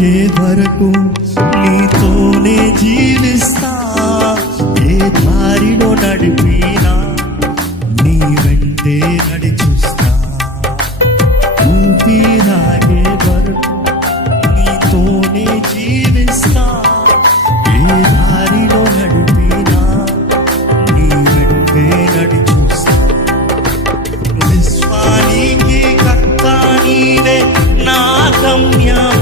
ఆగే వరకు నీతోనే జీవిస్తా. ఏ దారిలో నడిపినా నీ వెంటే నడిచూస్తా. ఊపిరాగే వరకు నీతోనే జీవిస్తా. ఏ దారిలో నడిపినా నీ వెంటే నడిచూస్తా. విశ్వానికి కర్త నీవే, నా గమ్యం